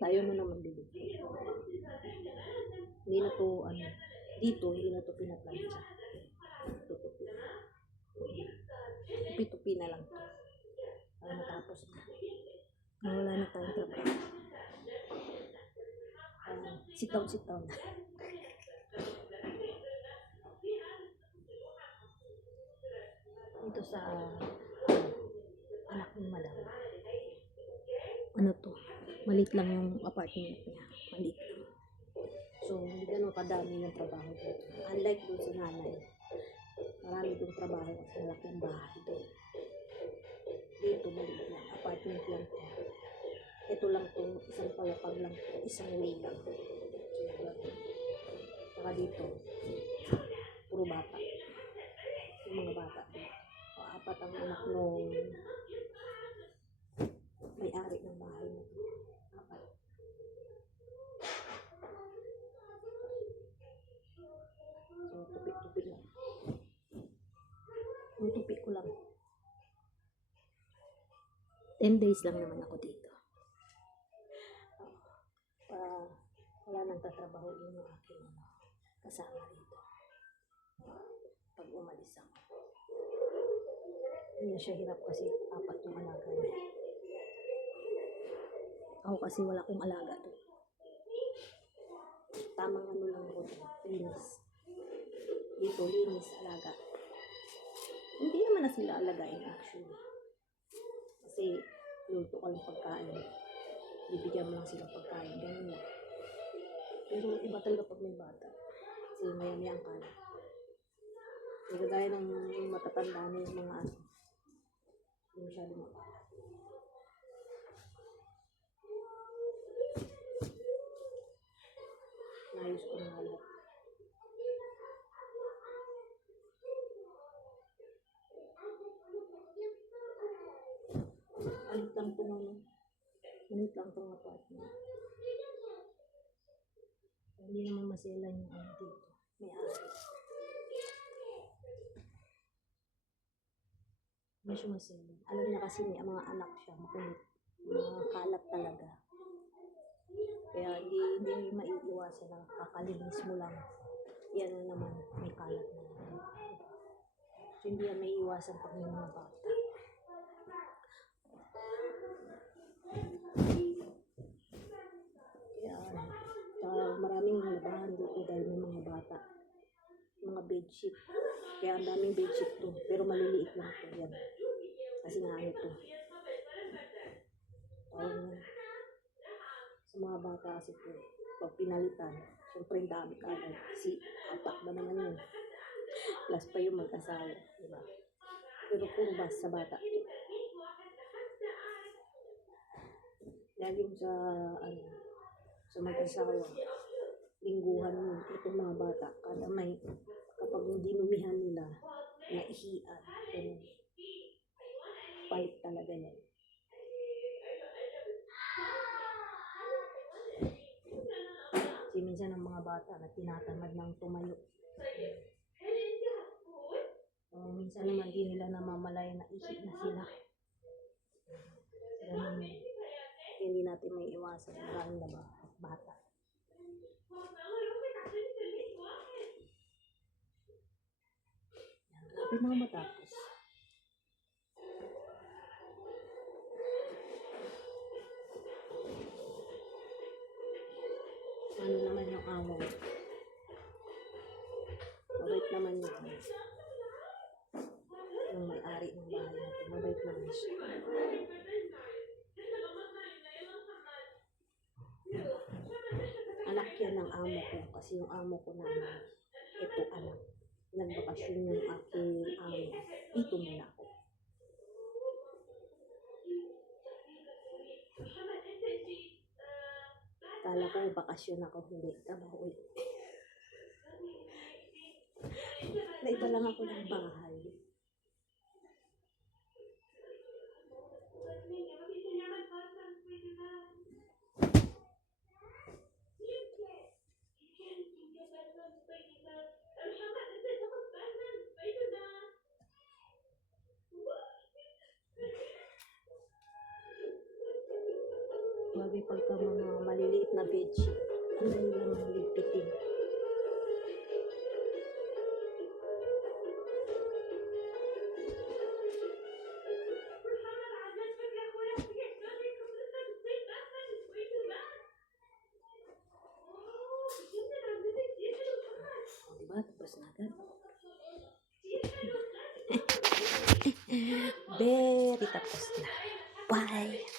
Tayo na naman dito. Hindi na to, dito, hindi na to pinaplansya. Tutupi. Tupi-tupi na lang to. Para matapos na. Wala na tayong trabaho. Sit down na. Ito sa anak ni madam. Ano to? Maliit lang yung apartment niya. Maliit lang. So, hindi ganun kadami yung trabaho dito. Unlike doon sa nanay. Marami itong trabaho at malaki ang bahay doon. Dito, maliit lang. Apartment lang to. Ito lang to. Isang palapag lang to. Isang way lang. Saka dito, puro bata. Yung mga bata dito. O, 4 ang anak nung may-ari ng bahay na to. 4. So, tupi-tupi lang. Yung tupi ko lang. 10 days lang naman ako dito. Wala nang tatrabaho yung aking kasama dito. Pag umalis ako. Hindi siya hirap kasi 4 yung alaga niya. Ako kasi wala akong alaga doon. Tamang ano lang ako doon. Linis. Dito, linis, alaga. Hindi naman na sila alagain actually. Kasi luto ka lang pagkain. Bibigyan mo lang silang pagkain. Ganun lang. Pero iba talaga pag may bata. Kasi mayamiyang ka na. Kasi gaya ng matatanda na yung mga hindi masyado mga. Naayos ko na lahat. Malit lang itong apartment. Hindi naman maselan yung dito. May ari. Hindi siya maselan. Alam niya kasi may mga anak siya. Makulit. Mga kalat talaga. Kaya hindi maiiwasan na kakalinis mo lang. Yan na naman. May kalat na. So, hindi yan maiiwasan pag may mga bata. Maraming labahan dito dahil may mga bata. Mga bedsheet. Kaya ang daming bedsheet to. Pero maliliit lang to. Yan. Kasi nga ano to. Sa mga bata kasi to. Pag pinalitan. Siyempre dami ka agad. Kasi 4 ba naman yun. Plus pa yung mag-asawa. Diba? Pero puro sa bata to. Lagi sa sa mag-asawa. Lingguhan mo itong mga bata kada may kapag dinumihan nila naihian ganun. Palit talaga yan. Kasi minsan ang mga bata na tinatamad ng tumayo. Minsan naman di nila namamalaya na ihi na sila. Ganun. Hindi natin may iwasan maraming na bata. Lapit na matapos. Ano naman yung amo? Mabait naman yung may-ari ng bahay natin. Mabait naman siya. Anak yan ng amo ko. Kasi yung amo ko naman, ito anak. Nagbakasyon yung aking amo. Dito muna ako. Kala ko bakasyon ako. Hindi. Trabaho ulit. Naiba lang ako ng bahay. Bagay pagka mga maliliit na bedsheet. Ang dali lang ng ligpitin. Diba? Tapos na agad. Very tapos na. Bye!